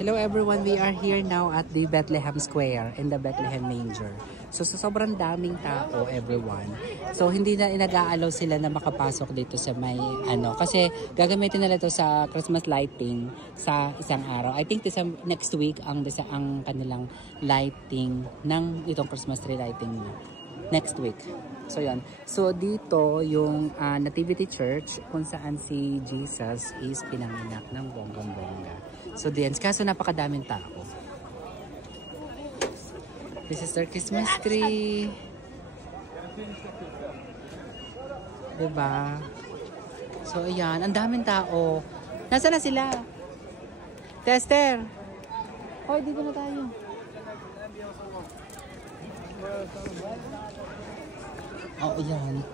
Hello everyone, we are here now at the Bethlehem Square in the Bethlehem Manger. So sobrang daming tao everyone. So hindi na inag-aalaw sila na makapasok dito sa may kasi gagamitin nila ito sa Christmas lighting sa isang araw. I think next week ang kanilang lighting ng itong Christmas tree lighting next week. So yan. So dito yung Nativity Church kung saan si Jesus is pinanganak ng bonggang-bongga. So diyan, kaso napakadaming tao. This is their Christmas tree. Diba? So ayan, ang daming tao. Nasaan na sila? Tester! Hoy, dito na tayo. Oh, ayan.